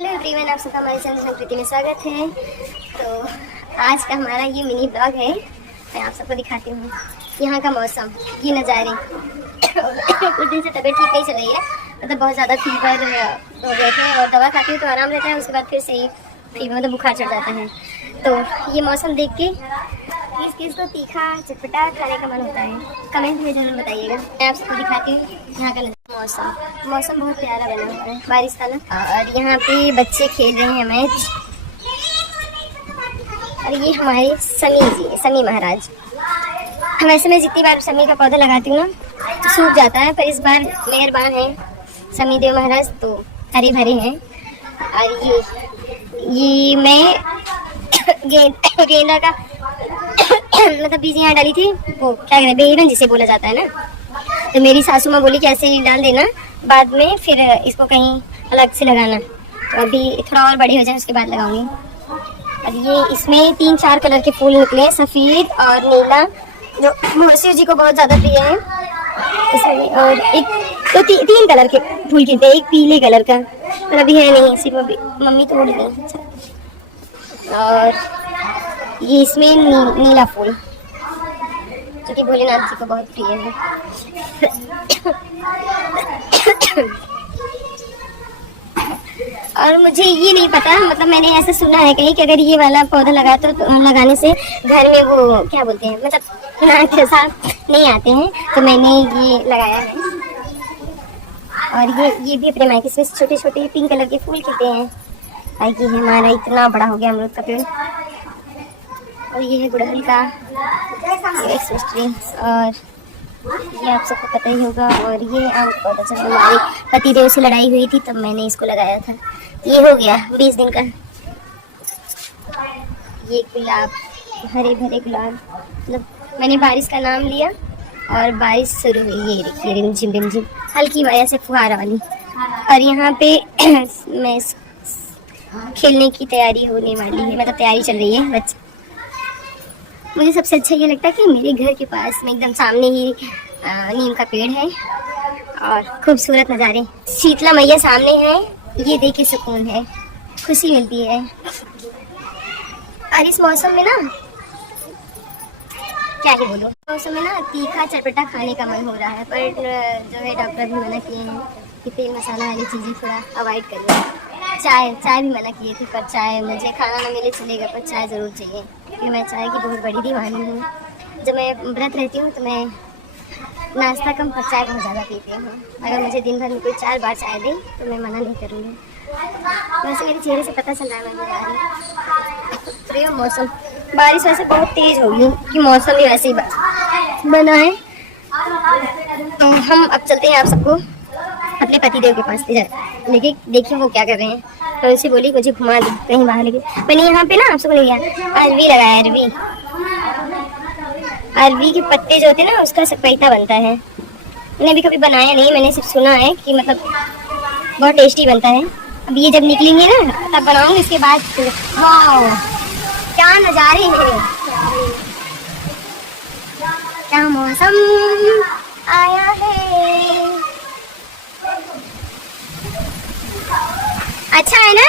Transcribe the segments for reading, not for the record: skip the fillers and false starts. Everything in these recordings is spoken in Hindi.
हेलो एवरीवन, आप सबका हमारे चैनल संस्कृति में स्वागत है। तो आज का हमारा ये मिनी ब्लॉग है। मैं आप सबको दिखाती हूँ यहाँ का मौसम, ये नज़ारे। कुछ दिन से तबीयत ठीक नहीं चल रही है, मतलब बहुत ज़्यादा फीवर हो गए थे और दवा खाती हूँ तो आराम रहता है, उसके बाद फिर से ही फीवर मतलब बुखार चढ़ जाता है। तो ये मौसम देख के किस को तीखा चटपटा खाने का मन होता है, कमेंट में जरूर बताइएगा। मैं आप सबको दिखाती हूँ यहाँ का मौसम बहुत प्यारा बना हुआ है, बारिश का ना। और यहाँ पे बच्चे खेल रहे हैं मैच। और ये हमारे समी महाराज। वैसे मैं जितनी बार समी का पौधा लगाती हूँ ना तो सूख जाता है, पर इस बार मेहरबान है समी देव महाराज, तो हरे भरे हैं। और ये मैं गेंदा का मतलब बीज यहाँ डाली थी, वो क्या कहते हैं बेलन जिसे बोला जाता है ना। तो मेरी सासू माँ बोली कि ऐसे ही डाल देना, बाद में फिर इसको कहीं अलग से लगाना। तो अभी थोड़ा और बड़ी हो जाए उसके बाद लगाऊंगी। और ये इसमें 3-4 कलर के फूल निकले, सफ़ेद और नीला, जो मोहसियो जी को बहुत ज़्यादा प्रिय है इसमें। और एक तो 3 कलर के फूल खिलते हैं, एक पीले कलर का, पर अभी है नहीं, सिर्फ अभी मम्मी तोड़ गई। और ये इसमें नीला फूल जो कि भोलेनाथ जी को बहुत प्रिय है। और मुझे ये नहीं पता, मतलब मैंने ऐसा सुना है कहीं कि अगर ये वाला पौधा लगाए तो लगाने से घर में वो क्या बोलते हैं, मतलब नाक के साथ नहीं आते हैं, तो मैंने ये लगाया है। और ये भी अपने मायके से छोटे छोटे पिंक कलर के फूल खिलते हैं। और ये हमारा इतना बड़ा हो गया अमरूद का पेड़। और ये है गुड़हल का एक्सप्रेस ट्री, और ये आप सबको पता ही होगा। और ये आम का पौधा, जब हमारे पतिदेव से लड़ाई हुई थी तब मैंने इसको लगाया था। ये हो गया 20 दिन का। ये गुलाब, हरे भरे गुलाब, मतलब मैंने बारिश का नाम लिया और बारिश शुरू हुई। ये देखिए रिमझिम रिमझिम, हल्की वजह से फुहारा वाली। और यहाँ पे मैं खेलने की तैयारी होने वाली है, मतलब तैयारी चल रही है बच्चे। मुझे सबसे अच्छा ये लगता है कि मेरे घर के पास में एकदम सामने ही नीम का पेड़ है और खूबसूरत नज़ारे। शीतला मैया सामने है, ये देख के सुकून है, खुशी मिलती है। और इस मौसम में ना क्या ही बोलूं, मौसम में ना तीखा चटपटा खाने का मन हो रहा है, पर जो है डॉक्टर भी मना किए हैं कि तेल मसाला वाली चीज़ें थोड़ा अवॉइड करिए। चाय भी मना किए थे, पर चाय मुझे खाना ना मिले चलेगा, पर चाय ज़रूर चाहिए, क्योंकि मैं चाय की बहुत बड़ी दीवानी हूँ। जब मैं व्रत रहती हूँ तो मैं नाश्ता कम पर चाय बहुत ज़्यादा पीती हूँ। अगर मुझे दिन भर में कोई 4 बार चाय दे तो मैं मना नहीं करूँगी। वैसे मेरे चेहरे से पता चल रहा है मैं बीमार हूँ। प्रिय मौसम, बारिश वैसे बहुत तेज़ होगी कि मौसम ही वैसे ही बना है। तो हम अब चलते हैं आप सबको अपने पतिदेव के पास लेके, देखिए वो क्या कर रहे हैं। तो उनसे बोली मुझे घुमा दो कहीं बाहर लेके। मैंने यहाँ पे ना आप सबको ले गया अरवी लगाया, अरवी के पत्ते जो होते हैं ना उसका सकपैता बनता है। मैंने अभी कभी बनाया नहीं, मैंने सिर्फ सुना है कि मतलब बहुत टेस्टी बनता है। अब ये जब निकलेंगे ना तब बनाऊंगी, इसके बाद वाह क्या नज़ारे हैं, क्या मौसम आया है। अच्छा है ना,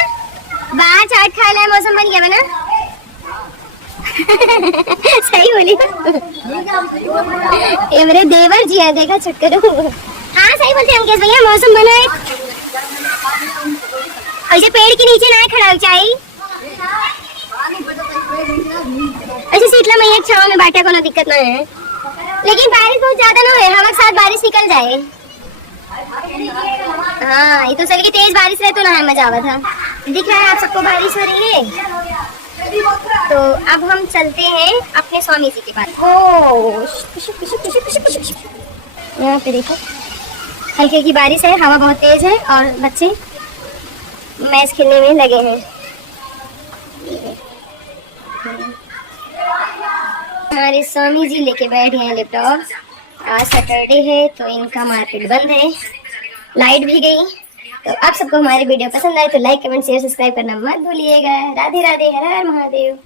बाहर चाट खा लाए, मौसम बन गया बना। सही बोली ये मेरे देवर जी है, देखा छुट करो। हाँ सही बोलते हैं अंकेश भैया, मौसम बना है। ऐसे पेड़ के नीचे ना खड़ा हो चाहिए, ऐसे शीतला मैया छाव में बैठा, कोनो दिक्कत ना है। लेकिन बारिश बहुत ज्यादा ना हो, हवा के साथ बारिश निकल जाए। हाँ ये तो चल के तेज बारिश रहे तो ना मजा आवा था। दिख रहा है आप सबको बारिश हो रही है। तो अब हम चलते हैं अपने स्वामी जी के पास। यहाँ पे देखो हल्की हल्की बारिश है, हवा बहुत तेज है और बच्चे मैच खेलने में लगे हैं। हमारे स्वामी जी लेके बैठे हैं लैपटॉप। आज सैटरडे है तो इनका मार्केट बंद है, लाइट भी गई। तो आप सबको हमारी वीडियो पसंद आए तो लाइक कमेंट शेयर सब्सक्राइब करना मत भूलिएगा। राधे राधे, हर हर महादेव।